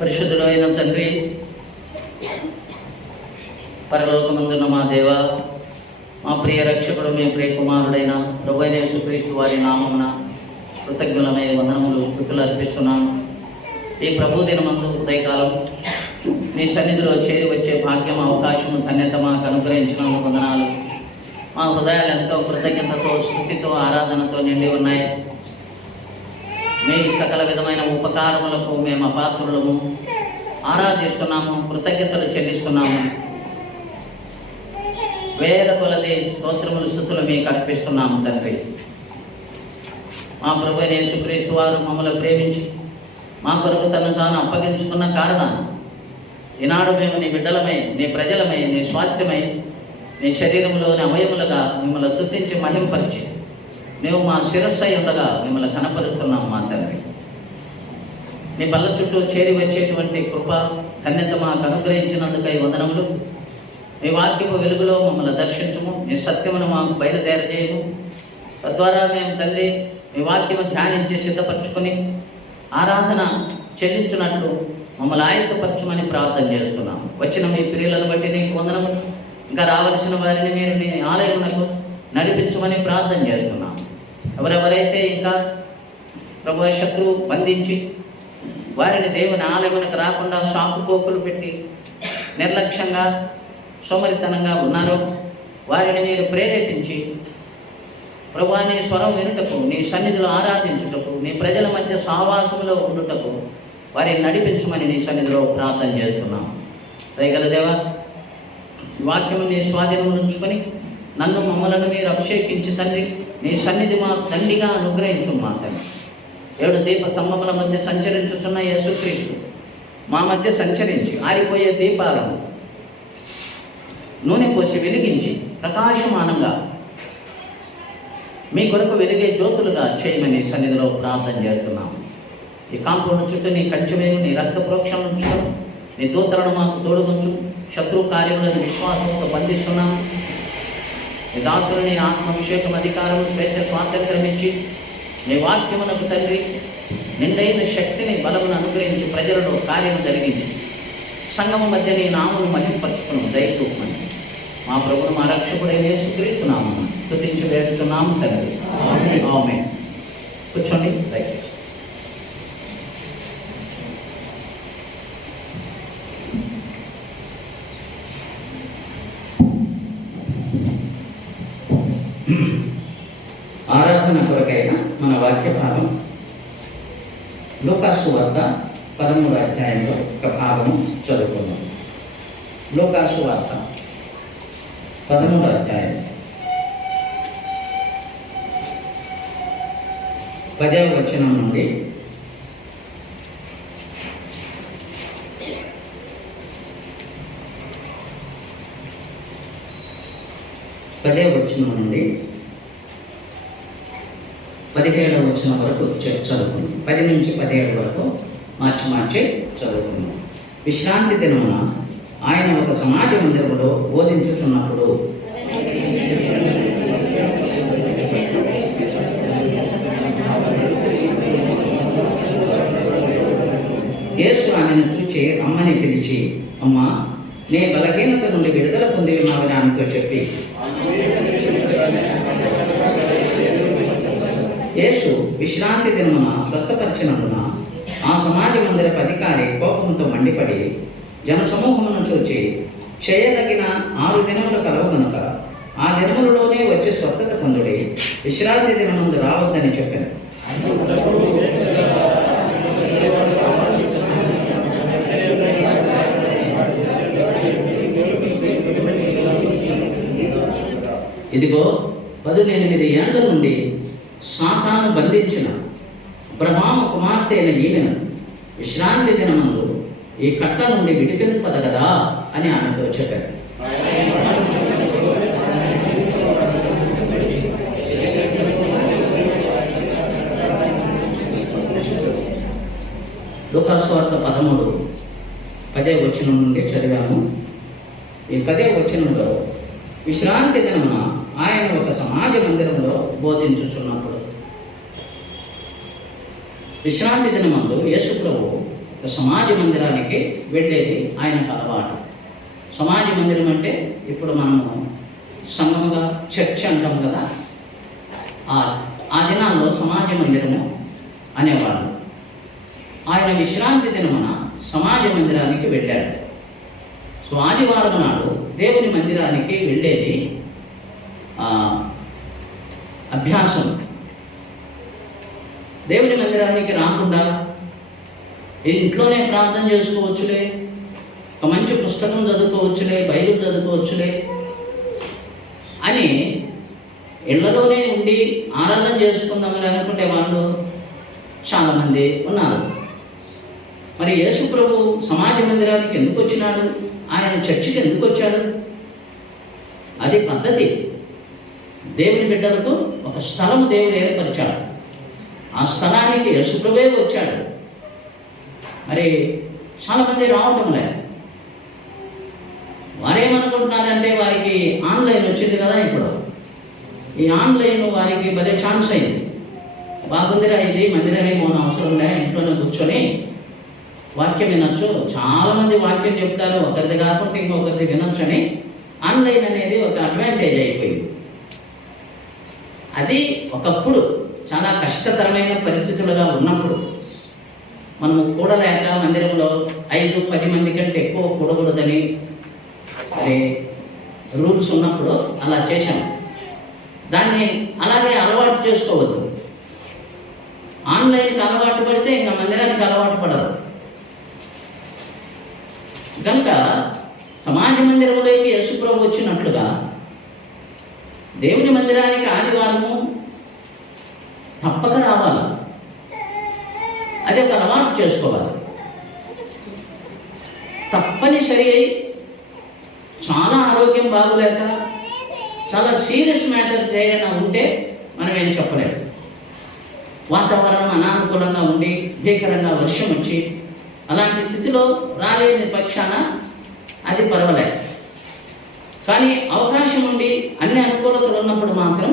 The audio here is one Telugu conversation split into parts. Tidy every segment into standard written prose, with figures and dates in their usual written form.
పరిశుద్ధుడు అయిన తండ్రి, పరలోకమందున్న మా దేవ, మా ప్రియ రక్షకుడు, మీ ప్రియ కుమారుడైన ప్రభువైన యేసుక్రీస్తు వారి నామమున కృతజ్ఞులమై వందనములు స్తుతులు అర్పిస్తున్నాను. ఈ ప్రభు దినమందు ఉదయకాలం మీ సన్నిధిలో చేరి వచ్చే భాగ్యం, అవకాశం, ధన్యత మాకు అనుగ్రహించిన వందనాలు. మా హృదయాలు ఎంతో కృతజ్ఞతతో, స్తుతితో, ఆరాధనతో నిండి ఉన్నాయి. మీ సకల విధమైన ఉపకారములకు మేము అపాత్రులము, ఆరాధిస్తున్నాము, కృతజ్ఞతలు చెల్లిస్తున్నాము. వేల కొలది స్తోత్రములు, స్తుతులు మీకు అర్పిస్తున్నాము తండ్రి. మా ప్రభువైన యేసుక్రీస్తు వారు మమ్మల్ని ప్రేమించి మా కొరకు తను తాను అప్పగించుకున్న కారణాన్ని ఈనాడు మేము నీ బిడ్డలమై, నీ ప్రజలమై, నీ స్వాస్థ్యమై, నీ శరీరంలోని అవయములుగా మిమ్మల్ని స్తుతించి మహింపరిచి నీవు మా శిరస్సు అయి ఉండగా మిమ్మల్ని కనపరుస్తున్నాం మా తండ్రి. నీ బల్ల చుట్టూ చేరి వచ్చేటువంటి కృప, ధన్యత మాకు అనుగ్రహించినందుకై వందనములు. మీ వాక్యపు వెలుగులో మమ్మల్ని దర్శించము, నీ సత్యమును మాకు బయలుదేరజేయము. తద్వారా మేము తండ్రి మీ వాక్యము ధ్యానించి సిద్ధపరచుకొని ఆరాధన చెల్లించినట్లు మమ్మల్ని ఆయత్తపరచమని ప్రార్థన చేస్తున్నాము. వచ్చిన మీ ప్రియులను బట్టి నీకు వందనము. ఇంకా రావలసిన వారిని మీరు మీ ఆలయమునకు నడిపించమని ప్రార్థన చేస్తున్నాము. ఎవరెవరైతే ఇంకా ప్రభు శత్రువు బంధించి వారిని దేవుని ఆలయమునకు రాకుండా సాకుపోకులు పెట్టి నిర్లక్ష్యంగా, సోమరితనంగా ఉన్నారో వారిని మీరు ప్రేరేపించి ప్రభువా నీ స్వరం వినుటకు, నీ సన్నిధిలో ఆరాధించుటకు, నీ ప్రజల మధ్య సహవాసములో ఉండుటకు వారిని నడిపించమని నీ సన్నిధిలో ప్రార్థన చేస్తున్నాం. దయగల దేవా, వాక్యము నీ స్వాధీనం ఉంచుకొని నన్ను మమ్మలను మీరు అభిషేకించి తండ్రి నీ సన్నిధి మా దండిగా అనుగ్రహించు మా తండ్రి. 7 దీప స్తంభముల మధ్య సంచరించుతున్న యేసుక్రీస్తు మా మధ్య సంచరించి ఆరిపోయే దీపాలను నూనె పోసి వెలిగించి ప్రకాశమానంగా మీ కొరకు వెలిగే జ్యోతులుగా చేయమని సన్నిధిలో ప్రార్థన చేస్తున్నాము. ఈ కాంపౌండ్ చుట్టూ నీ కంచెమేను, నీ రక్త ప్రోక్షణ ఉంచుకొని నీ దూతలను మాకు తోడుగుంచు. శత్రు కార్యములను విశ్వాసంతో బంధిస్తున్నాము. నీ దాసులు నీ ఆత్మాభిషేకం, అధికారం, స్వేచ్ఛ, స్వాతంత్ర్యం ఇచ్చి నీ వాక్యమునకు తండ్రి నిండైన శక్తిని, బలమును అనుగ్రహించి ప్రజలలో కార్యం జరిగించి సంఘము మధ్య నీ నామను మహింపరచుకుని దయచూపమని మా ప్రభువును, మా రక్షకుడైన యేసుక్రీస్తు నామమున స్తుతించి వేడుచున్నాము తండ్రి. ఆమేన్. కూర్చోండి దయచేసి. ఆరాధన కొరకైన మన వాక్య భాగం లూకా సువార్త 13వ అధ్యాయంలో ఒక భాగము చదువుకుందాం. లూకా సువార్త 13వ అధ్యాయం 10వ వచనం నుండి 17వ వచనం వరకు చదువుకుందాం. 10 నుంచి 17 వరకు మార్చి చదువుకుందాం. విశ్రాంతి దినమున ఆయన ఒక సమాజ మందిరములో బోధించుచున్నప్పుడు యేసు ఆమెను చూచి రమ్మని పిలిచి, అమ్మా, నీ బలహీనత నుండి విడుదల పొంది ఉన్నావని ఆమెతో చెప్పి, యేసు విశ్రాంతి దినమున స్వస్థపరిచినందున ఆ సమాజ మందిరపు అధికారి కోపంతో మండిపడి జనసమూహమును చూచి, చేయదగిన 6 దినములు కలవు కనుక ఆ దినములలోనే వచ్చి స్వస్థత పొందుడి, విశ్రాంతి దినముందు రావద్దని చెప్పాను. ఇదిగో 18 ఏళ్ల నుండి సాతాను బంధించిన అబ్రహాము కుమార్తె అయిన ఈమెను విశ్రాంతి దినమందు ఈ కట్ట నుండి విడిపింపదగదా అని ఆమెతో చెప్పారు. లూకా సువార్త 13 10వ వచనం నుండి చదివాము. ఈ 10వ వచనంలో విశ్రాంతి దినమున ఆయన ఒక సమాజ మందిరంలో బోధించుచున్నప్పుడు, విశ్రాంతి దినమందు యేసు ప్రభువు సమాజ మందిరానికి వెళ్ళేది ఆయనకు అలవాటు. సమాజ మందిరం అంటే ఇప్పుడు మనము సంఘముగా చర్చ్ అంటాం కదా, ఆ దినాల్లో సమాజ మందిరము అనేవాళ్ళు. ఆయన విశ్రాంతి దినమున సమాజ మందిరానికి వెళ్ళాడు. సో ఆదివారం నాడు దేవుని మందిరానికి వెళ్ళేది అభ్యాసం. దేవుని మందిరానికి రాకుండా ఇంట్లోనే ప్రార్థన చేసుకోవచ్చులే, ఒక మంచి పుస్తకం చదువుకోవచ్చులే, బైబిల్ చదువుకోవచ్చులే అని ఇళ్లలోనే ఉండి ఆరాధన చేసుకుందామని అనుకునే వాళ్ళు చాలామంది ఉన్నారు. మరి యేసు ప్రభు సమాజ మందిరానికి ఎందుకు వచ్చినాడు? ఆయన చర్చికి ఎందుకు వచ్చాడు? అది పద్ధతి. దేవుని బిడ్డలకు ఒక స్థలము దేవుడు ఏర్పరిచాడు. ఆ స్థలానికి యేసు ప్రభువే వచ్చాడు. మరి చాలామంది రావటం లేదు. వారేమనుకుంటున్నారంటే వారికి ఆన్లైన్ వచ్చింది కదా, ఇప్పుడు ఈ ఆన్లైన్ వారికి భలే ఛాన్స్ అయింది. బాగుందిరా, ఇది మందిరానికి పోన అవసరం లే, ఇంట్లోనే కూర్చొని వాక్యం వినొచ్చు. చాలామంది వాక్యం చెప్తారు, ఒకరిది కాకుండా ఇంకొకరిది వినొచ్చు అని ఆన్లైన్ అనేది ఒక అడ్వాంటేజ్ అయిపోయింది. అది ఒకప్పుడు చాలా కష్టతరమైన పరిస్థితులుగా ఉన్నప్పుడు మనము కూడలేక మందిరంలో 5-10 మంది కంటే ఎక్కువ కూడకూడదని అది రూల్స్ ఉన్నప్పుడు అలా చేశాం. దాన్ని అలాగే అలవాటు చేసుకోవద్దు. ఆన్లైన్కి అలవాటు పడితే ఇంకా మందిరానికి అలవాటు పడరు. కనుక సమాజ మందిరంలోకి యేసు ప్రభు వచ్చినట్లుగా దేవుని మందిరానికి ఆదివారము తప్పక రావాలి. అది ఒక అలవాటు చేసుకోవాలి. తప్పనిసరి అయి చాలా ఆరోగ్యం బాగులేక చాలా సీరియస్ మ్యాటర్స్ ఏదైనా ఉంటే మనం ఏం చెప్పలేము. వాతావరణం అనానుకూలంగా ఉండి భీకరంగా వర్షం వచ్చి అలాంటి స్థితిలో రాలేని పక్షాన అది పర్వాలేదు. కానీ అవకాశం ఉండి అన్ని అనుకూలతలు ఉన్నప్పుడు మాత్రం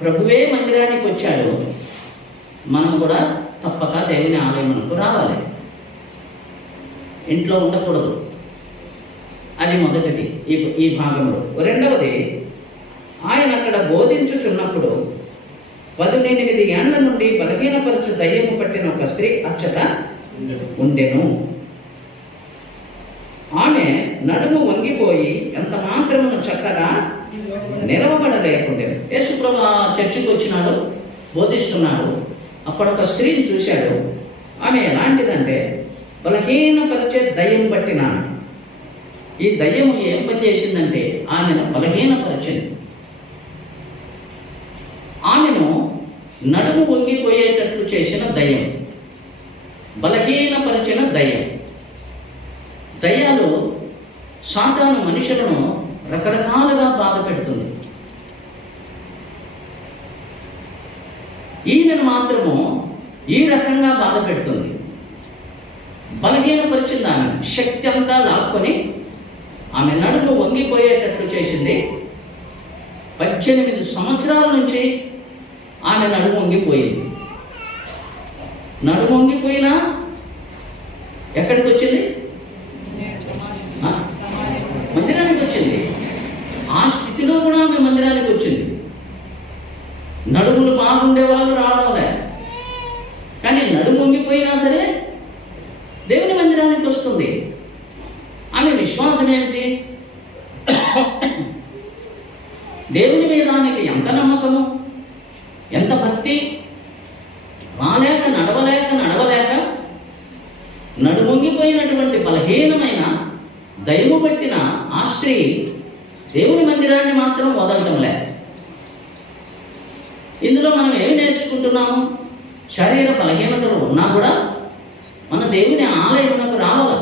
ప్రభువే మందిరానికి వచ్చాడు, మనం కూడా తప్పక దేవుని ఆలయమునకు రావాలి, ఇంట్లో ఉండకూడదు. అది మొదటిది ఈ భాగంలో. రెండవది, ఆయన అక్కడ బోధించుచున్నప్పుడు 18 ఏళ్ల నుండి బలహీనపరచు దయ్యము పట్టిన ఒక స్త్రీ అచ్చట ఉండెను. ఆమె నడుము వంగిపోయి ఎంత మాత్రమును చక్కగా నిలవబడలేకుండెను. యేసు ప్రభు చర్చికి వచ్చినాడు, బోధిస్తున్నాడు. అప్పుడు ఒక స్త్రీని చూశాడు. ఆమె ఎలాంటిదంటే బలహీనపరిచే దయ్యం పట్టిన. ఈ దయ్యము ఏం పని చేసిందంటే ఆమెను బలహీనపరిచింది. ఆమెను నడుము వంగిపోయేటట్లు చేసిన దయ్యం, బలహీనపరిచిన దయ్యం. దయ్యాలు సాతాను మనుషులను రకరకాలుగా బాధ పెడుతుంది. ఈమెను మాత్రము ఈ రకంగా బాధ పెడుతుంది. బలహీనపరిచింది. ఆమె శక్తి అంతా లాక్కొని ఆమె నడుము వంగిపోయేటట్లు చేసింది. 18 సంవత్సరాల నుంచి ఆమె నడుము వంగిపోయింది. నడుము వంగిపోయినా ఎక్కడికి వచ్చింది? మందిరానికి వచ్చింది. ఆ స్థితిలో కూడా ఆమె మందిరానికి వచ్చింది. నడుములు బాగుండే వాళ్ళు రావడం లేదు, కానీ నడుము వంగిపోయినా సరే దేవుని మందిరానికి వస్తుంది. ఆమె విశ్వాసం ఏంటి? దేవుని మీద ఆమెకి ఎంత నమ్మకము, ఎంత భక్తి. రాలేక నడవలేక నడుమొంగిపోయినటువంటి బలహీనమైన దైవము పట్టిన ఆ స్త్రీ దేవుని మందిరాన్ని మాత్రం వదలటం లే. ఇందులో మనం ఏమి నేర్చుకుంటున్నాము? శరీర బలహీనతలు ఉన్నా కూడా మన దేవుని ఆలయమునకు రావాలి.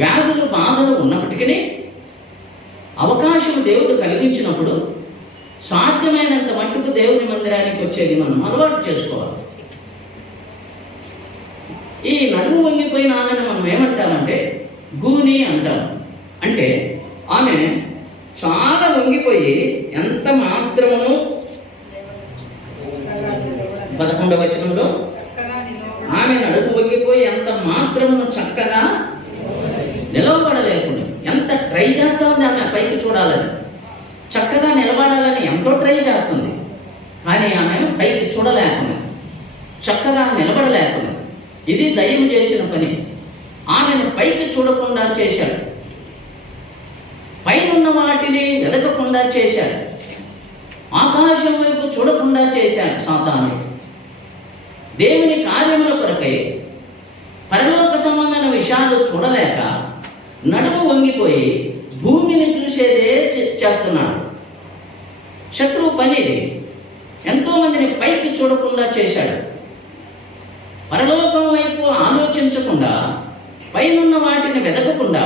వ్యాధులు బాధలు ఉన్నప్పటికీ అవకాశం దేవుడు కలిగించినప్పుడు సాధ్యమైనంత మట్టుకు దేవుని మందిరానికి వచ్చేది మనం అలవాటు చేసుకోవాలి. ఈ నడుము వంగిపోయిన ఆమెను మనం ఏమంటామంటే గూని అంటాం. అంటే ఆమె చాలా వంగిపోయి ఎంత మాత్రమును 11వ వచనంలో ఆమె నడుము వంగిపోయి ఎంత మాత్రమును చక్కగా నిలవబడలేకుండా ఎంత ట్రై చేస్తుంది ఆమె పైకి చూడాలని, చక్కగా నిలబడాలని ఎంతో ట్రై చేస్తుంది. కానీ ఆమె పైకి చూడలేకుండా, చక్కగా నిలబడలేకుండా. ఇది దయ్యం చేసిన పని. ఆమెను పైకి చూడకుండా చేశాడు, పైనున్న వాటిని వెదకకుండా చేశాడు, ఆకాశం వైపు చూడకుండా చేశాడు సాతాను. దేవుని కార్యముల కొరకై పరలోక సంబంధమైన విషయాలు చూడలేక నడుము వంగిపోయి భూమిని చూసేదే చేస్తున్నాడు. శత్రువు పనిది. ఎంతో మందిని పైకి చూడకుండా చేశాడు. పరలోకం వైపు ఆలోచించకుండా, పైనున్న వాటిని వెదకకుండా,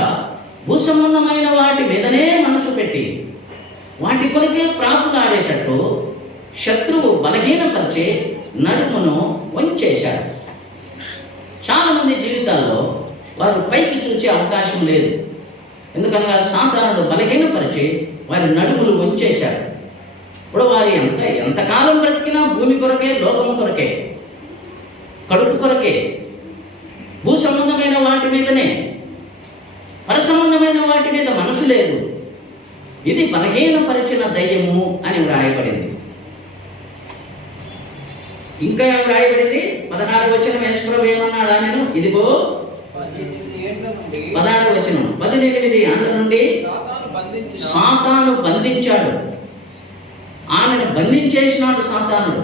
భూ సంబంధమైన వాటి మీదనే మనసు పెట్టి వాటి కొరకే ప్రాపులాడేటట్టు శత్రువు బలహీనపరిచి నడుమును వంచేశాడు. చాలామంది జీవితాల్లో వారు పైకి చూసే అవకాశం లేదు. ఎందుకనగా సాతానుడు బలహీనపరిచి వారి నడుములు వంచేశాడు. ఇప్పుడు వారు ఎంతకాలం బ్రతికినా భూమి కొరకే, లోకము కొరకే, కడుపు కొరకే, భూ సంబంధమైన వాటి మీదనే, పర సంబంధమైన వాటి మీద మనసు లేదు. ఇది బలహీనపరిచిన దయ్యము అని వ్రాయబడింది. ఇంకా ఏం వ్రాయబడింది? 16వ వచనం యేసుప్రభు ఏమన్నాడు ఆమెను? ఇదిగో 16వ వచనం, 18 ఏళ్ల నుండి సాతాను బంధించాడు. ఆమెను బంధించేసినాడు సాతానుడు.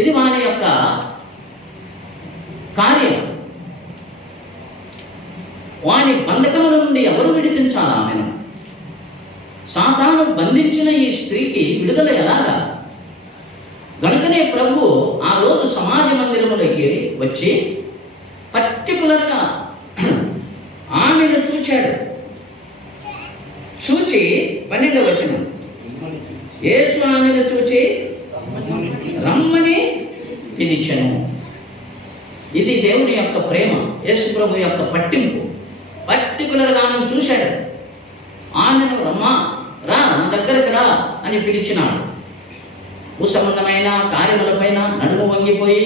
ఇది వాని యొక్క కార్యం. వాని బంధకముల నుండి ఎవరు విడిపించాలి ఆమెను? సాతాను బంధించిన ఈ స్త్రీకి విడుదల ఎలాగా? గనుకనే ప్రభు ఆ రోజు సమాజ మందిరములోకి వచ్చి పర్టికులర్గా ఆమెను చూచాడు. చూచి 12వ వచనం, యేసు ఆమెను చూచి రమ్మని పిలిచెను. ఇది దేవుని యొక్క ప్రేమ, యేసు ప్రభు యొక్క పట్టింపు. పర్టికులర్గా ఆమెను చూశాడు. ఆమెను రమ్మా, రా, నా దగ్గరకు రా అని పిలిచినాడు. భూ సంబంధమైన కార్యములపైన నడుము వంగిపోయి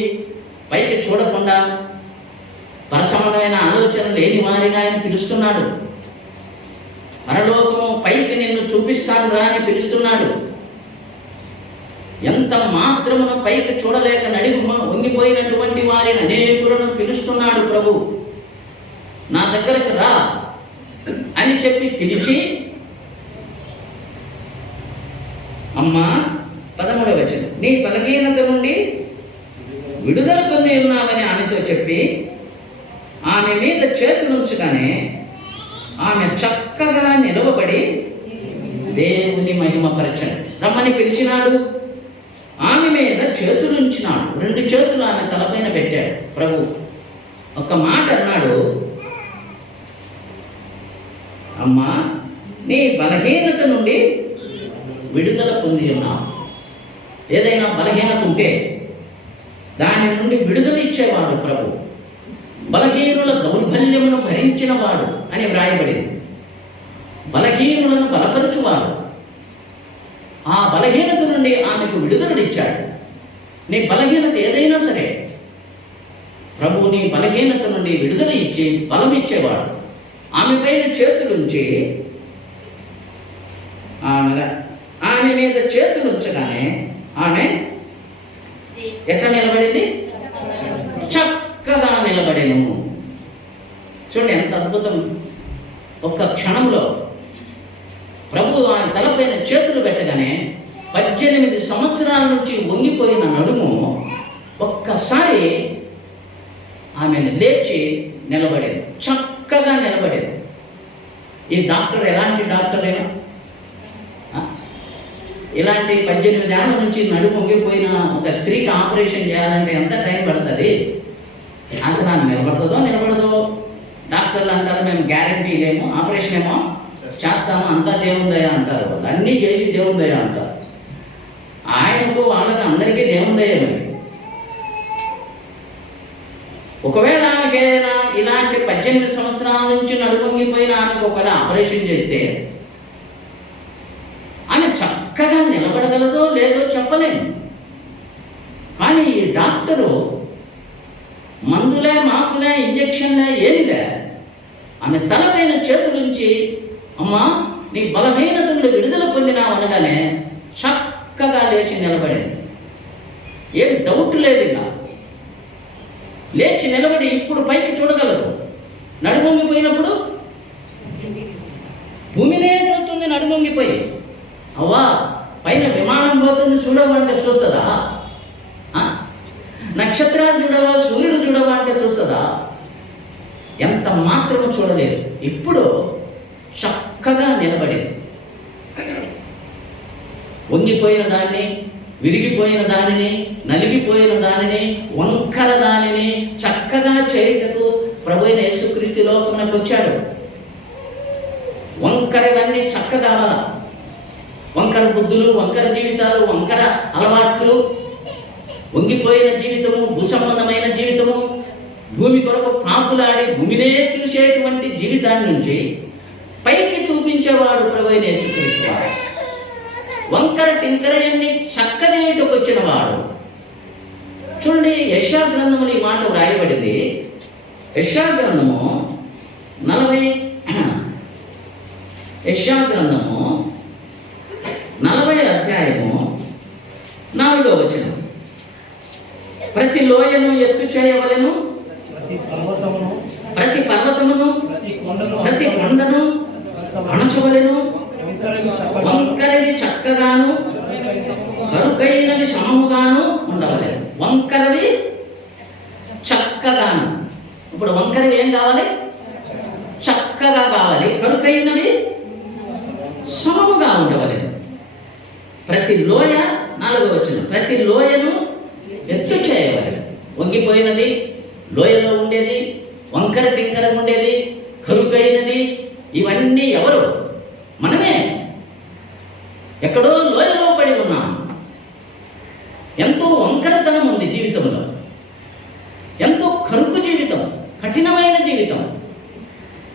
పైకి చూడకుండా పరసంబంధమైన ఆలోచన లేని వారిని ఆయన పిలుస్తున్నాడు. పరలోకము పైకి నిన్ను చూపిస్తాను రా అని పిలుస్తున్నాడు. ఎంత మాత్రమును పైకి చూడలేక నడుము వంగిపోయినటువంటి వారిని అనేకులను పిలుస్తున్నాడు ప్రభు. నా దగ్గరకు రా అని చెప్పి పిలిచి, అమ్మా 13వ వచనం, నీ బలహీనత నుండి విడుదల పొంది ఉన్నామని ఆమెతో చెప్పి ఆమె మీద చేతులుంచగానే ఆమె చక్కగా నిలవబడి దేవుని మహిమపరచండి. రమ్మని పిలిచినాడు. ఆమె మీద చేతులుంచినాడు. 2 చేతులు ఆమె తలపైన పెట్టాడు ప్రభు. ఒక మాట అన్నాడు, అమ్మా నీ బలహీనత నుండి విడుదల పొంది ఉన్నావు. ఏదైనా బలహీనత ఉంటే దాని నుండి విడుదల ఇచ్చేవాడు ప్రభు. బలహీనుల దౌర్బల్యమును భరించిన వాడు అని వ్రాయబడింది. బలహీనులను బలపరచువాడు. ఆ బలహీనత నుండి ఆమెకు విడుదలనిచ్చాడు. నీ బలహీనత ఏదైనా సరే ప్రభు నీ బలహీనత నుండి విడుదల ఇచ్చి బలం ఇచ్చేవాడు. ఆమె పైన చేతులుంచి ఆమె మీద చేతులుంచగానే ఆమె ఎట్లా నిలబడింది? చక్కగా నిలబడేను. చూడండి ఎంత అద్భుతం. ఒక్క క్షణంలో ప్రభు ఆయన తలపైన చేతులు పెట్టగానే 18 సంవత్సరాల నుంచి వంగిపోయిన నడుము ఒక్కసారి ఆమెను లేచి నిలబడేది. చక్కగా నిలబడేది. ఈ డాక్టర్ ఎలాంటి డాక్టర్ అయినా ఇలాంటి 18 ఏళ్ల నుంచి నడుము వంగిపోయిన ఒక స్త్రీకి ఆపరేషన్ చేయాలంటే ఎంత టైం పడుతుంది? అసలు ఆమె నిలబడదో డాక్టర్లు అంటారు మేము గ్యారంటీ లేము, ఆపరేషన్ ఏమో చేస్తాము, అంతా దేవుందయ్యా అంటారు. వాళ్ళు అన్నీ చేసి దేవుందయ్యా అంటారు. ఆయనకు వాళ్ళకి అందరికీ దేవుందయ్యా. మరి ఒకవేళ ఆమెకి ఏదైనా ఇలాంటి 18 సంవత్సరాల నుంచి నడుమొంగిపోయిన ఆమెకు ఒకవేళ ఆపరేషన్ చేస్తే ఆమె చక్కగా నిలబడగలదో లేదో చెప్పలేము. కానీ కానీ ఈ డాక్టరు మందులే, మాకులే, ఇంజక్షన్లే ఏమిలే, ఆమె తలపైన చేతులుంచి అమ్మా నీ బలహీనతలు విడుదల పొందినావు అనగానే చక్కగా లేచి నిలబడింది. ఏం డౌట్ లేదు. ఇంకా లేచి నిలబడి ఇప్పుడు పైకి చూడగలదు. నడుమొంగిపోయినప్పుడు భూమినే చూస్తుంది, నడుమొంగిపోయి. అవ్వా పైన విమానం పోతుంది చూడవంటే చూస్తుందా? నక్షత్రాలు చూడవా, సూర్యుడు చూడవా అంటే చూస్తుందా? ఎంత మాత్రము చూడలేదు. ఇప్పుడు చక్కగా నిలబడింది. వంగిపోయిన దాన్ని, విరిగిపోయిన దానిని, నలిగిపోయిన దానిని, వంకర దానిని చక్కగా చేయుటకు ప్రభువైన యేసుక్రీస్తు లోకమునకు వచ్చాడు. వంకరవన్నీ చక్క కావాల. వంకర బుద్ధులు, వంకర జీవితాలు, వంకర అలవాట్లు, వంగిపోయిన జీవితము, భూసంబంధమైన జీవితము, భూమి కొరకు పాపులాడి భూమినే చూసేటువంటి జీవితాన్ని నుంచి పైకి చూపించేవాడు ప్రభువైన యేసుక్రీస్తు. వంకర టింకరయన్ని చక్క చేయటకు వచ్చిన వాడు. చూడండి, యెషయా గ్రంథములో ఈ మాట వ్రాయబడింది. యెషయా గ్రంథము 40 అధ్యాయము 4వ వచనం. ప్రతి లోయను ఎత్తు చేయవలెను, ప్రతి పర్వతమును, ప్రతి కొండను అణచవలెను, వంకరవి చక్కగాను, కరుకైనవి సమముగాను ఉండవలెను. వంకరవి చక్కగాను. ఇప్పుడు వంకరవి ఏం కావాలి? చక్కగా కావాలి. కరుకైనవి సమముగా ఉండవలెను. ప్రతి లోయ, 4వ వచనం, ప్రతి లోయను ఎత్తు చేయవలెను. వంగిపోయినది, లోయలో ఉండేది, వంకర టింకర ఉండేది, కరుకైనది, ఇవన్నీ ఎవరు? మనమే. ఎక్కడో లోయలో పడి ఉన్నాం. ఎంతో వంకరతనం ఉంది జీవితంలో, ఎంతో కరుకు జీవితం, కఠినమైన జీవితం,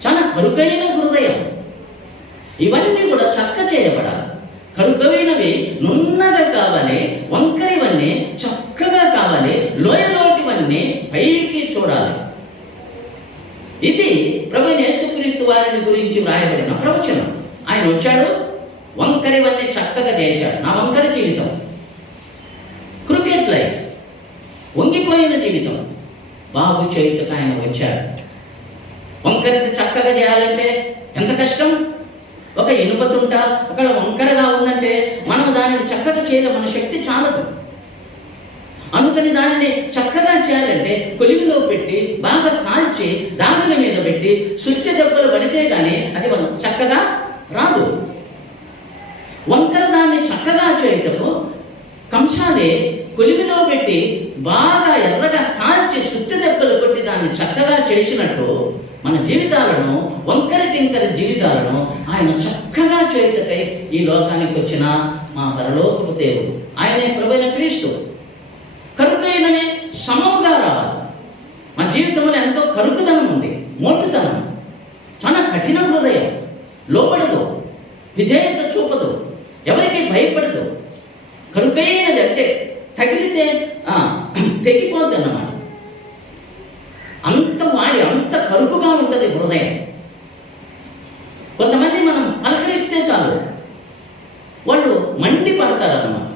చాలా కరుకైన హృదయం. ఇవన్నీ కూడా చక్క చేయబడాలి. కరుకైనవి నున్నగా కావాలి, వంకరివన్నీ చక్కగా కావాలి, లోయలోటివన్నీ పైకి చూడాలి. ఇది ప్రభువైన యేసుక్రీస్తు వారిని గురించి వ్రాయబడిన ప్రవచనం. ఆయన వచ్చాడు, వంకరివన్నీ చక్కగా చేశాడు. నా వంకరి జీవితం, క్రికెట్ లైఫ్, వంగిపోయిన జీవితం బాగు చేయుటకు ఆయన వచ్చాడు. వంకరిని చక్కగా చేయాలంటే ఎంత కష్టం. ఒక ఇనుపతుంట ఒకవేళ వంకరగా ఉందంటే మనం దానిని చక్కగా చేయలేం, మన శక్తి చాలదు. అందుకని దానిని చక్కగా చేయాలంటే కొలిమిలో పెట్టి బాగా కాల్చి దాగుల మీద పెట్టి సుత్తి దెబ్బలు పడితే కానీ అది చక్కగా రాదు. వంకర దాన్ని చక్కగా చేయటము కంసాలే కొలిమిలో పెట్టి బాగా ఎర్రగా కాల్చి సుత్తి దెబ్బలు కొట్టి దాన్ని చక్కగా చేసినట్టు మన జీవితాలను, వంకర టింకర జీవితాలను ఆయన చక్కగా చేయటకై ఈ లోకానికి వచ్చిన మా పరలోకపు దేవుడు, ఆయనే ప్రభువైన క్రీస్తు. కరుకైనవి సమముగా రావాలి. మన జీవితంలో ఎంతో కరుకుదనం ఉంది, మోటుతనం, చాలా కఠిన హృదయం, లోపడదు, విధేయత చూపదు, ఎవరికి భయపడదు. కరుకైనది అంటే తగిలితే తెగిపోద్ది అన్నమాట. అంత వాడి అంత కరుకుగా ఉంటుంది హృదయం. కొంతమంది మనం పలకరిస్తే చాలు వాళ్ళు మండి పడతారన్నమాట.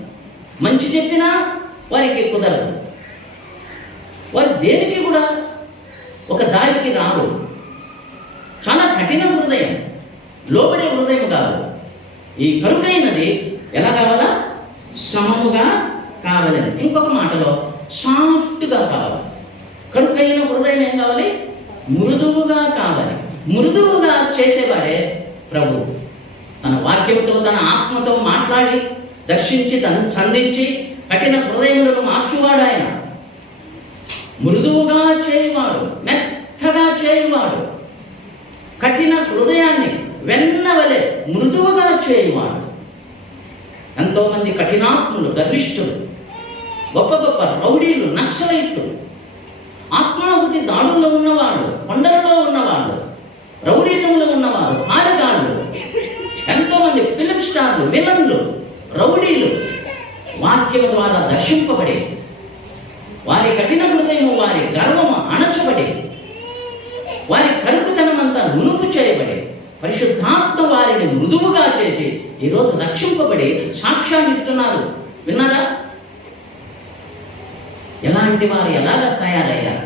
మంచి చెప్పినా వారికి కుదరదు. వారు దేనికి కూడా ఒక దారికి రారు. చాలా కఠిన హృదయం, లోబడే హృదయం కాదు. ఈ కరుకైనది ఎలా కావాలా? సమముగా కావాలని. ఇంకొక మాటలో సాఫ్ట్గా కావాలి. కరుకైన హృదయం ఏం కావాలి? మృదువుగా కావాలి. మృదువుగా చేసేవాడే ప్రభు. తన వాక్యంతో, తన ఆత్మతో మాట్లాడి దర్శించి సంధించి కఠిన హృదయములను మార్చువాడు ఆయన. మృదువుగా చేయవాడు, మెత్తగా చేయవాడు. కఠిన హృదయాన్ని వెన్నవలే మృదువుగా చేయవాడు. ఎంతోమంది కఠినాత్ములు, గర్విష్ఠులు, గొప్ప గొప్ప రౌడీలు, నక్సలైట్లు, ఆత్మాహుతి దాడుల్లో ఉన్నవాళ్ళు, కొండలలో ఉన్నవాళ్ళు, రౌడీజంలో ఉన్నవారు, ఆడగాళ్ళు, ఎంతోమంది ఫిలిం స్టార్లు, విలన్లు, రౌడీలు వాక్యం ద్వారా దర్శింపబడే వారి కఠిన హృదయము, వారి గర్వము అణచబడి, వారి కరుకుతనం అంతా నునుపు చేయబడి, పరిశుద్ధాత్మ వారిని మృదువుగా చేసి ఈరోజు రక్షింపబడి సాక్ష్యాన్ని ఇస్తున్నారు. విన్నారా? ఎలాంటి వారు ఎలాగ తయారయ్యారు?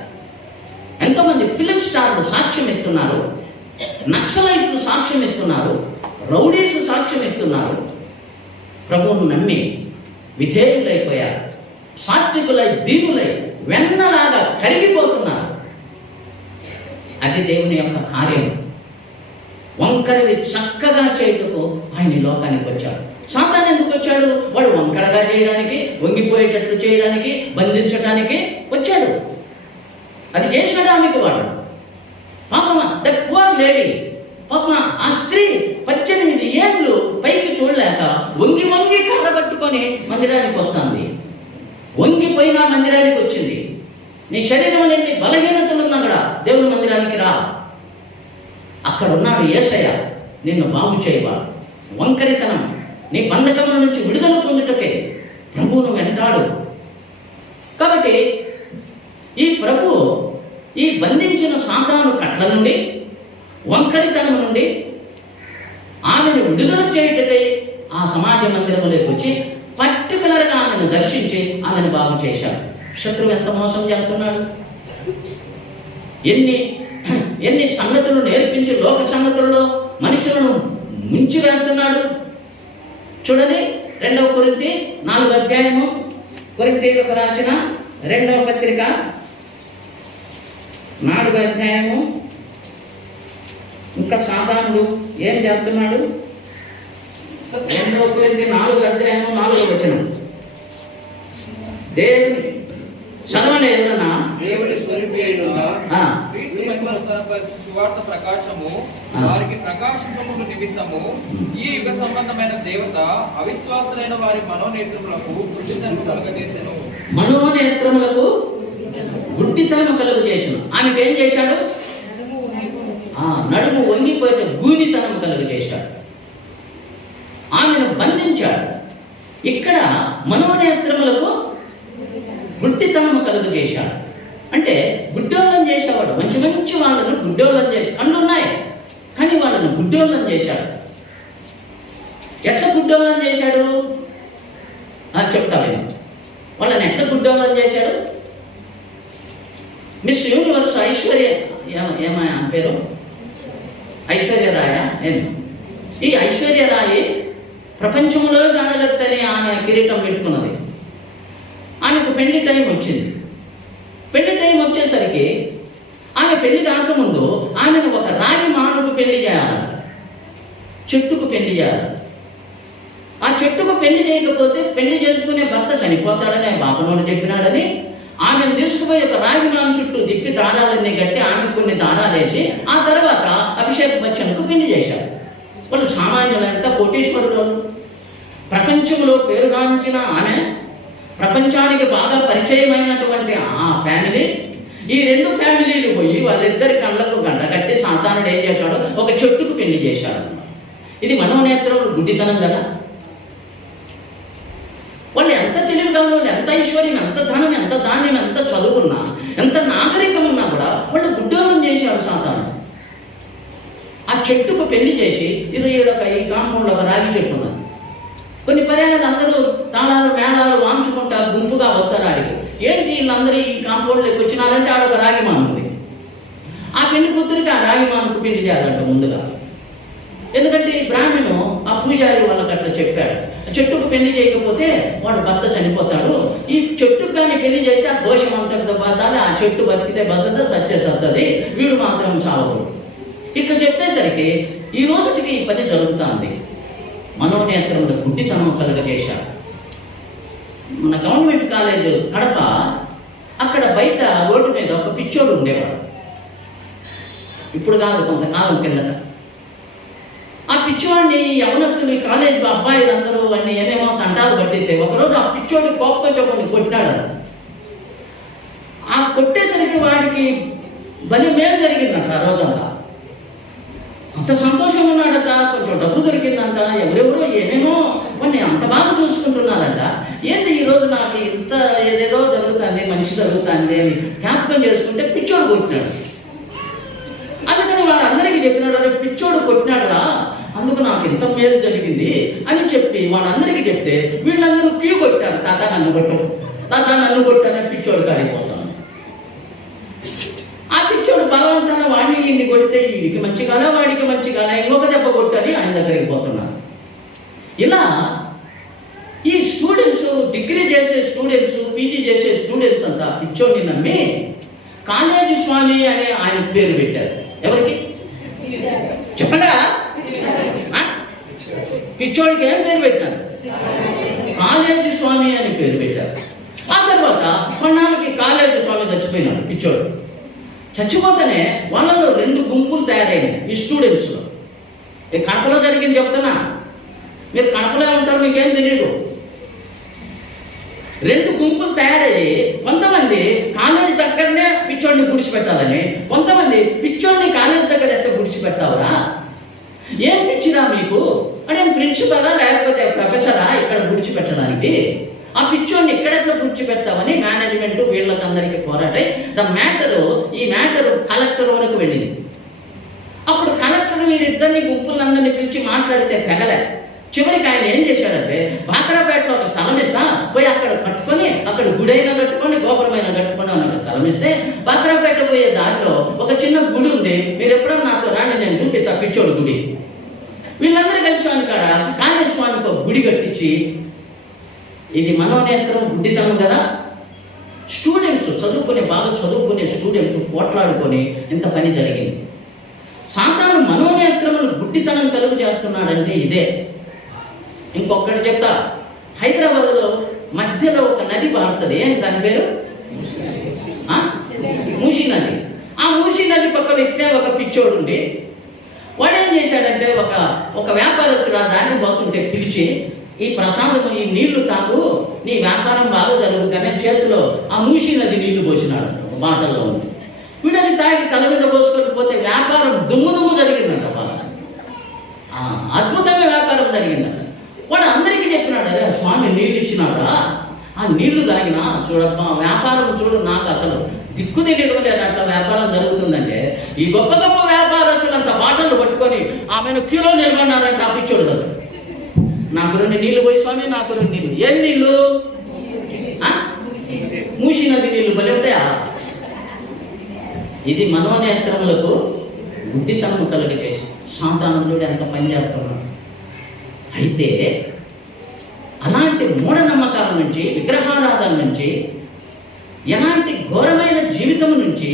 ఎంతోమంది ఫిలిం స్టార్లు సాక్ష్యం ఇస్తున్నారు, నక్సలైట్లు సాక్ష్యం ఇస్తున్నారు, రౌడీస్ సాక్ష్యం ఇస్తున్నారు. ప్రభువును నమ్మి విధేయులైపోయారు, సాత్వికులై దీనులై వెన్నలాగా కరిగిపోతున్నారు. అది దేవుని యొక్క కార్యం. వంకరవి చక్కగా చేయుటకు ఆయన ఈ లోకానికి వచ్చాడు. సాతాను ఎందుకు వచ్చాడు? వాడు వంకరగా చేయడానికి, వంగిపోయేటట్లు చేయడానికి, బంధించడానికి వచ్చాడు. అది చేశాడు ఆమెకు. వాడు పాపమ దట్ పువర్ లేడీ, పాప ఆ స్త్రీ 18 ఏళ్ళు పైకి చూడలేక వంగి వంగి కర్ర పట్టుకొని మందిరానికి వస్తుంది. వంగిపోయినా మందిరానికి వచ్చింది. నీ శరీరంలో ఎన్ని బలహీనతలు ఉన్నా కూడా దేవుని మందిరానికి రా. అక్కడ ఉన్నాడు యేసయ్య, నిన్ను బాగు చేయవా. వంకరితనం, నీ బంధకముల నుంచి విడుదల పొందుటకే ప్రభువును వెంటాడు. కాబట్టి ఈ ప్రభు ఈ బంధించిన సాతాను కట్ల నుండి, వంకరితనం నుండి ఆమెను విడుదల చేయుటకై ఆ సమాజ మందిరంలోకి వచ్చి పర్టికులర్గా ఆమెను దర్శించి ఆమెను బాగు చేశాడు. శత్రువు ఎంత మోసం చేస్తున్నాడు! ఎన్ని సంగతులు నేర్పించి లోక సంగతుల్లో మనుషులను ముంచి వేస్తున్నాడు. చూడండి, 2 కొరింథీ 4వ అధ్యాయము, కొరింథీయులకు రాసిన 2వ పత్రిక 4వ అధ్యాయము. ఇంకా సాధారణుడు ఏం చెప్తున్నాడు? 2 కొరింథీ 4వ అధ్యాయము 4వ వచనం. దేవుని చదవని ఎవరన్నా దేవుని స్వరూపి అయిన క్రీస్తు మహిమను కనపరచు సువార్త ప్రకాశము వారికి ప్రకాశించమును నిమిత్తము ఈ యుగ సంబంధమైన దేవత అవిశ్వాసులైన వారి మనోనేత్రములకు గుడ్డితనము కలుగజేసెను. మనోనేత్రములకు గుడ్డితనము కలుగజేసెను. ఆమెకు ఏం చేశాడు? నడుము వంగిపోయేట గూనితనం కలుగజేశాడు. ఆమెను బంధించాడు. ఇక్కడ మనోనేత్రములకు గుడ్డితనము కలుగజేశాడు. అంటే గుడ్డోళ్ళని చేసేవాడు. మంచి మంచి వాళ్ళను గుడ్డోళ్ళని చేసి, కళ్ళు ఉన్నాయి కానీ వాళ్ళను గుడ్డోళ్ళని చేశాడు. ఎట్లా గుడ్డోళ్ళని చేశాడు చెప్తాను. వాళ్ళని ఎట్లా గుడ్డోళ్ళని చేశాడు? మిస్ యూనివర్స్ ఐశ్వర్య ఏమా పేరు? ఐశ్వర్యరాయ. ఈ ఐశ్వర్యరాయి ప్రపంచంలో గానగత్తని ఆమె కిరీటం పెట్టుకున్నది. ఆమెకు పెళ్లి టైం వచ్చింది. పెళ్లి టైం వచ్చేసరికి ఆమె పెళ్లి కాకముందు ఆమెను ఒక రాగి మానుకు పెళ్లి చేయాలి, చెట్టుకు పెళ్లి చేయాలి. ఆ చెట్టుకు పెళ్లి చేయకపోతే పెళ్లి చేసుకునే భర్త చనిపోతాడని బాపనోడు చెప్పినాడని ఆమెను తీసుకుపోయి ఒక రాగి మాను చుట్టూ దిప్పి దారాలన్నీ కట్టి ఆమెకు కొన్ని దారాలు వేసి ఆ తర్వాత అభిషేక్ బచ్చన్కు పెళ్లి చేశాడు. వాళ్ళు సామాన్యులంతా కోటీశ్వరులు. ప్రపంచంలో పేరుగాంచిన ఆమె, ప్రపంచానికి బాగా పరిచయమైనటువంటి ఆ ఫ్యామిలీ, ఈ 2 ఫ్యామిలీలు పోయి వాళ్ళిద్దరి కళ్ళకు గంట కట్టి సాతానుడు ఏం చేశాడో ఒక చెట్టుకు పెళ్లి చేశాడు. ఇది మనోనేత్రం గుడ్డితనం కదా. వాళ్ళు ఎంత తెలివిగల్లో, ఎంత ఐశ్వర్యం, ఎంత ధనం, ఎంత ధాన్యం, ఎంత చదువుకున్నా, ఎంత నాగరికం ఉన్నా కూడా వాళ్ళు గుడ్డోళ్ళం చేశాడు సాతాను. ఆ చెట్టుకు పెళ్లి చేసి ఈ కాంపౌండ్లో ఒక రాగి చెట్టు ఉన్నది. కొన్ని పర్యాయాలు అందరూ తాళాలు మేళాలు వాంచుకుంటా గుంపుగా వస్తారు ఆడికి. ఏంటి వీళ్ళందరూ ఈ కాంపౌండ్లోకి వచ్చినారంటే ఆడొక రాగి మాను ఉంది. ఆ పెళ్లి కూతురికి ఆ రాగి మానుకు పెళ్లి చేయాలంట ముందుగా. ఎందుకంటే ఈ బ్రాహ్మణు ఆ పూజారి వాళ్ళకి అట్లా చెప్పాడు, చెట్టుకు పెళ్లి చేయకపోతే వాడు భర్త చనిపోతాడు, ఈ చెట్టుకు కానీ పెళ్లి చేస్తే ఆ దోషం అంతటితో బాధాలి, ఆ చెట్టు బతికితే బద్దత సత్య సత్తది, వీడు మాత్రం చావదు. ఇట్లా చెప్పేసరికి ఈ రోజుకి ఈ పని జరుగుతుంది. మనోనేత్రముల గుడ్డితనం కలుగజేశారు. మన గవర్నమెంట్ కాలేజ్ కడప, అక్కడ బయట రోడ్డు మీద ఒక పిచ్చోడు ఉండేవాడు. ఇప్పుడు కాదు, కొంతకాలం కిందట. ఆ పిచ్చోడిని యవనస్తులు, కాలేజ్ అబ్బాయిలు అందరూ అన్ని ఏమేమో తంటాలు పట్టితే ఒకరోజు ఆ పిచ్చోడి కోపం కొన్ని కొట్టినాడు. ఆ కొట్టేసరికి వాడికి బలి మేలు జరిగిందంట. ఆ రోజంతా అంత సంతోషంగా ఉన్నాడట, కొంచెం డబ్బు దొరికిందంట, ఎవరెవరో ఏమేమో కొన్ని అంత బాగా చూసుకుంటున్నారంట. ఏంది ఈరోజు నాకు ఇంత ఏదేదో జరుగుతుంది, మనిషి జరుగుతుంది అని జ్ఞాపకం చేసుకుంటే పిచ్చోడు కొట్టినాడు. అందుకని వాడు అందరికీ చెప్పినాడు, అరే పిచ్చోడు కొట్టినాడురా, అందుకు నాకు ఇంత మేలు జరిగింది అని చెప్పి వాళ్ళందరికీ చెప్తే వీళ్ళందరూ క్యూ కొట్టారు, తాత నన్ను కొట్టు, తాత నన్ను కొట్టు అని పిచ్చోడు కాడిపోతాను. ఆ పిచ్చోడు బలవంతాన వాడిని ఇన్ని కొడితే వీడికి మంచి కాలే వాడికి మంచి కాలే ఇంకొక దెబ్బ కొట్టని ఆయన దగ్గరికి పోతున్నారు. ఇలా ఈ స్టూడెంట్స్, డిగ్రీ చేసే స్టూడెంట్స్, పీజీ చేసే స్టూడెంట్స్ అంతా పిచ్చోడిని నమ్మి కాలేజీ స్వామి అని ఆయన పేరు పెట్టారు. ఎవరికి చెప్పండి? పిచ్చోడికి ఏం పేరు పెట్టారు? కాలేజీ స్వామి అని పేరు పెట్టారు. ఆ తర్వాత కొన్నాళ్ళకి కాలేజీ స్వామి చచ్చిపోయినాడు. పిచ్చోడు చచ్చిపోతేనే వాళ్ళలో 2 గుంపులు తయారైనాయి ఈ స్టూడెంట్స్లో. కడపలో జరిగింది చెప్తున్నా, మీరు కడపలో ఉంటారు, మీకేం తెలియదు. 2 గుంపులు తయారయ్యి కొంతమంది కాలేజీ దగ్గరనే పిచ్చోడిని గుడిచిపెట్టాలని, కొంతమంది పిచ్చోడిని కాలేజీ దగ్గర ఎట్ట గుడిచిపెట్టావురా, ఏం పిచ్చిరా మీకు అంటే ప్రిన్సిపలా లేకపోతే ప్రొఫెసరా ఇక్కడ గుడిచిపెట్టడానికి, ఆ పిచ్చోడిని ఎక్కడెక్కడ గుడిచిపెడతామని మేనేజ్మెంట్ వీళ్ళకందరికీ పోరాటై ఈ మ్యాటర్ కలెక్టర్ వరకు వెళ్ళింది. అప్పుడు కలెక్టర్ వీరిద్దరిని గుంపులందరినీ పిలిచి మాట్లాడితే తెగలే. చివరికి ఆయన ఏం చేశాడంటే బాకరాపేటలో ఒక స్థలం ఇస్తా పోయి అక్కడ కట్టుకొని, అక్కడ గుడైనా కట్టుకొని గోపురమైన కట్టుకొని అన్న స్థలం ఇస్తే బాకరాపేట పోయే దారిలో ఒక చిన్న గుడి ఉంది, మీరు ఎప్పుడన్నా నాతో రాండి నేను చూపిస్తా పిచ్చోడు గుడి. వీళ్ళందరూ కలిసి స్వామి కాడ కాళేశ్వర స్వామికి ఒక గుడి కట్టించి, ఇది మనోనేత్రం గుడ్డితనం కదా, స్టూడెంట్స్ బాగా చదువుకునే స్టూడెంట్స్ పోట్లాడుకొని ఇంత పని జరిగింది. సాతాను మనోనేత్రములు గుడ్డితనం కలుగు చేస్తున్నాడంటే ఇదే. ఇంకొకటి చెప్తా, హైదరాబాద్లో మధ్యలో ఒక నది పారుతుంది, ఏం దాని పేరు? మూసీ నది. ఆ మూసీ నది పక్కన ఇట్లే ఒక పిచ్చోడు ఉండి వాడు ఏం చేశాడంటే ఒక వ్యాపారస్తుడు ఆ దాన్ని పోతుంటే పిలిచి, ఈ ప్రసాదం ఈ నీళ్లు తాగు, నీ వ్యాపారం బాగా జరుగుతుందనే చేతిలో ఆ మూసీ నది నీళ్లు పోసినాడు బాటల్లో ఉంది. వీడని తాగి తల మీద పోసుకొని పోతే వ్యాపారం దుమ్ము జరిగిందంట. బాగా అద్భుతంగా వ్యాపారం జరిగిందంట. వాడు అందరికీ చెప్పినాడు, అరే స్వామి నీళ్ళు ఇచ్చినాడా, ఆ నీళ్లు తాగినా చూడబ్బా వ్యాపారం చూడు, నాకు అసలు దిక్కు తెలియడం అట్లా వ్యాపారం జరుగుతుందంటే ఈ గొప్ప గొప్ప వ్యాపారస్తులంత బాటలు పట్టుకొని ఆమెను క్యూలో నిలబడినారంటే ఆ పిచ్చోడు కదా. నాకు 2 నీళ్లు పోయి స్వామి, నాకు 2 నీళ్లు. ఏం నీళ్లు? మూసీ నది నీళ్లు బలి ఉంటాయా? ఇది మనోనేత్రములకు గుడ్డితనము కలిగే సాతానుడు ఎంత పని చేస్తున్నాడు. అయితే అలాంటి మూఢనమ్మకాల నుంచి, విగ్రహారాధన నుంచి, ఎలాంటి ఘోరమైన జీవితం నుంచి,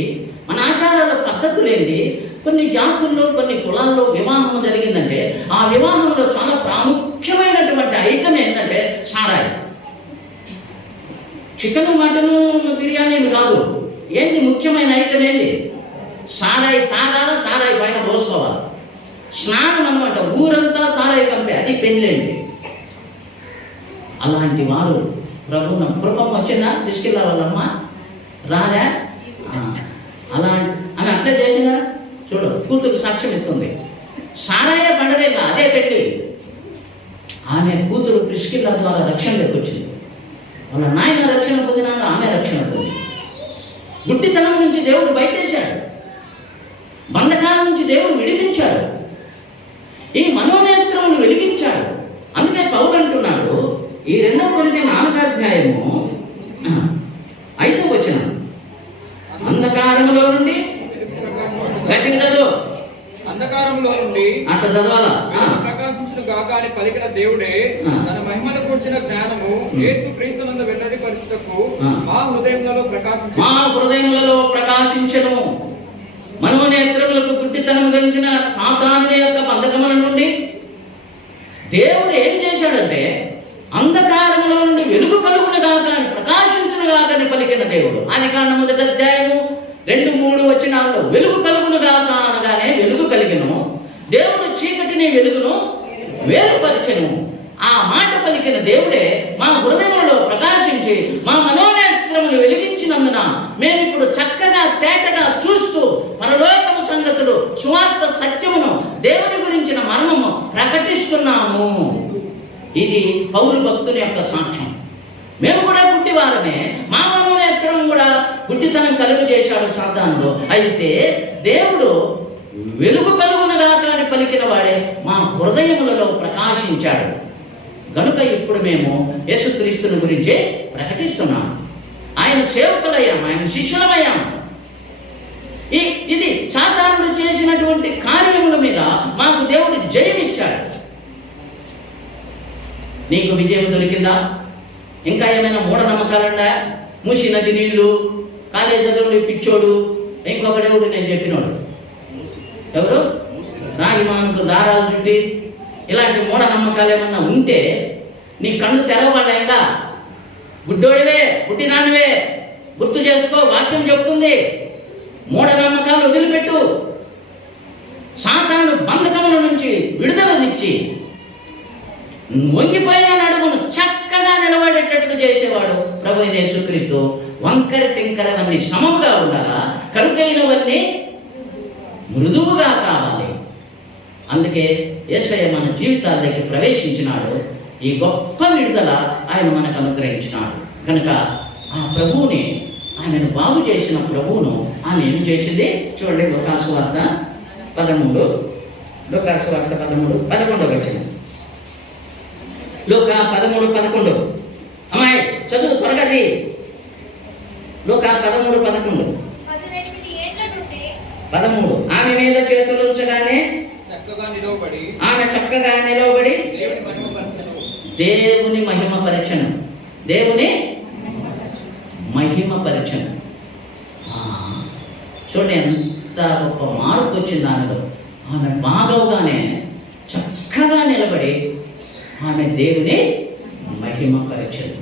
మన ఆచారాల పద్ధతులు ఏంటి, కొన్ని జాతుల్లో కొన్ని కులాల్లో వివాహం జరిగిందంటే ఆ వివాహంలో చాలా ప్రాముఖ్యమైనటువంటి ఐటమ్ ఏంటంటే సారాయి. చికెను, మటను, బిర్యానీలు కాదు, ఏంది ముఖ్యమైన ఐటమ్ ఏంది? సారాయి తాగాల, సారాయి పైన పోసుకోవాలి. స్నానం అనమాట, ఊరంతా సారాయి కంపే, అది పెళ్ళేంటి. అలాంటి వారు ప్రభు కృపం వచ్చిందా తీసుకెళ్ళా వాళ్ళమ్మ రాలే, అలా ఆమె అట్లా చేసినా చూడు, కూతురు సాక్ష్యం ఇస్తుంది. సారాయ పండరేగా అదే పెళ్ళి. ఆమె కూతురు ప్రిస్కిల్ల ద్వారా రక్షణలోకి వచ్చింది. వాళ్ళ నాయన రక్షణ పొందినాడు, ఆమె రక్షణ పొందింది. గుడ్డితనం నుంచి దేవుడు బయటేశాడు, బంధకాల నుంచి దేవుడు విడిపించాడు, ఈ మనోనేత్రమును వెలిగించాడు. అందుకే పౌలు అంటున్నాడు ఈ 2 కొరింథీ 4వ అధ్యాయము 5వ వచనం, అంధకారములో నుండి, గట్టిగా చదువు, అంధకారంలో నుండి అట్లా చదవాలా, ప్రకాశించును గాక అని పలికిన దేవుడే తన మహిమను కూర్చిన జ్ఞానము యేసు క్రీస్తునందు వెల్లడిపరచుటకు మా హృదయములలో ప్రకాశించెను. మనోనేత్రములకు గుడ్డితనం గలిచిన సాతాను యొక్క బంధకముల నుండి దేవుడు ఏం చేశాడంటే అంధకారంలో నుండి వెలుగు కలుగును గాక అని, ప్రకాశించును గాక అని పలికిన దేవుడు. ఆదికాండం 1వ అధ్యాయము 2-3 వచనాల్లో వెలుగు కలుగును గాక అనగానే వెలుగు కలిగెను. దేవుడు చీకటిని వెలుగును వేరుపరిచెను. ఆ మాట పలికిన దేవుడే మా హృదయంలో ప్రకాశించి మా మనోనేత్రములు వెలిగించినందున మేమిప్పుడు చక్కగా తేటగా చూస్తూ పరలోకము సంగతులు, సువార్త సత్యమును, దేవుని గురించిన మర్మము ప్రకటిస్తున్నాము. ఇది పౌలు భక్తుని యొక్క సాక్ష్యం. మేము కూడా గుడ్డివారమే, మా మనోనేత్రం కూడా గుడ్డితనం కలుగజేశాడు సాతానుడు. అయితే దేవుడు వెలుగు కలుగునగాక అని పలికిన వాడే మా హృదయములలో ప్రకాశించాడు. కనుక ఇప్పుడు మేము యేసుక్రీస్తుని గురించి ప్రకటిస్తున్నాం. ఆయన సేవకులయ్యాం, ఆయన శిష్యులమయ్యాం. ఇది సాతానుడు చేసినటువంటి కార్యముల మీద మాకు దేవుడు జయమిచ్చాడు. నీకు విజయం దొరికిందా? ఇంకా ఏమైనా మూఢనమ్మకాలుండా? మూసి నది నీళ్లు, కాలేజీ దగ్గర పిచ్చోడు, ఇంకొకడెవడు నేను చెప్పినోడు ఎవరు? రాగిమానుకు దారాలు చుట్టి ఇలాంటి మూఢనమ్మకాలు ఏమన్నా ఉంటే నీ కళ్ళు తెరవబడ్డాయంగా. గుడ్డోడివే, గుడ్డిదానివే, గుర్తు చేసుకో. వాక్యం చెప్తుంది, మూఢనమ్మకాలు వదిలిపెట్టు. సాతాను బంధకముల నుంచి విడుదలనిచ్చి వంగిపోయిన నడుమును చక్కగా నిలబడేటట్లు చేసేవాడు ప్రభు యేసుక్రీస్తు. వంకర టింకరవన్నీ సమముగా ఉండాలా, కరుకైనవన్నీ మృదువుగా కావాలి. అందుకే యేసయ్య మన జీవితాల్లోకి ప్రవేశించినాడు. ఈ గొప్ప విడుదల ఆయన మనకు అనుగ్రహించినాడు. కనుక ఆ ప్రభువుని, ఆయనను బాగు చేసిన ప్రభువును ఆమె ఏం చేసింది చూడండి. లూకాసు వార్త 13, లూకాసు వార్త 13, 11 వచ్చింది. లూకా 13, 11. అమ్మాయి చదువు త్వరగది. లూకా 13, 11. 13. ఆమె మీద చేతులు ఉంచగానే ఆమె చక్కగా నిలవబడి దేవుని మహిమపరచను. దేవుని మహిమపరచను. చూడండి ఎంత గొప్ప మార్పు వచ్చింది ఆమెలో. ఆమె బాగవగానే చక్కగా నిలబడి ఆమె దేవుని మహిమపరచను.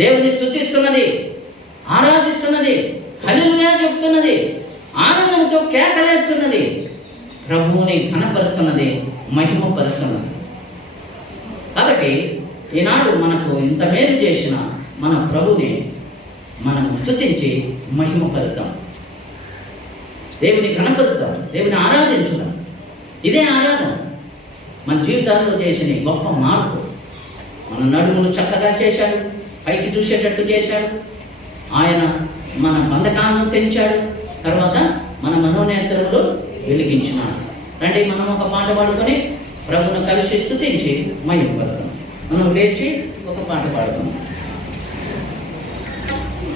దేవుని స్తుతిస్తున్నది, ఆరాధిస్తున్నది, హల్లెలూయా చెప్తున్నది, ఆనందంతో కేకలేస్తున్నది, ప్రభువుని ఘనపరుస్తున్నది, మహిమపరుస్తున్నది. కాబట్టి ఈనాడు మనకు ఇంత మేలు చేసిన మన ప్రభుని మనం స్తుతించి మహిమపరుద్దాం, దేవుని ఘనపరుద్దాం, దేవుని ఆరాధించుదాం. ఇదే ఆరాధన మన జీవితాల్లో చేసిన గొప్ప మార్పు. మన నడుములు చక్కగా చేశాడు, పైకి చూసేటట్టు చేశాడు. ఆయన మన బంధకాలను తెంచాడు. తర్వాత మన మనోనేత్రములు వెలిగించినాడు. రండి మనం ఒక పాట పాడుకొని ప్రభువును కలిసి స్తుతించి మహిమపడతాం. మనం లేచి ఒక పాట పాడుతాం.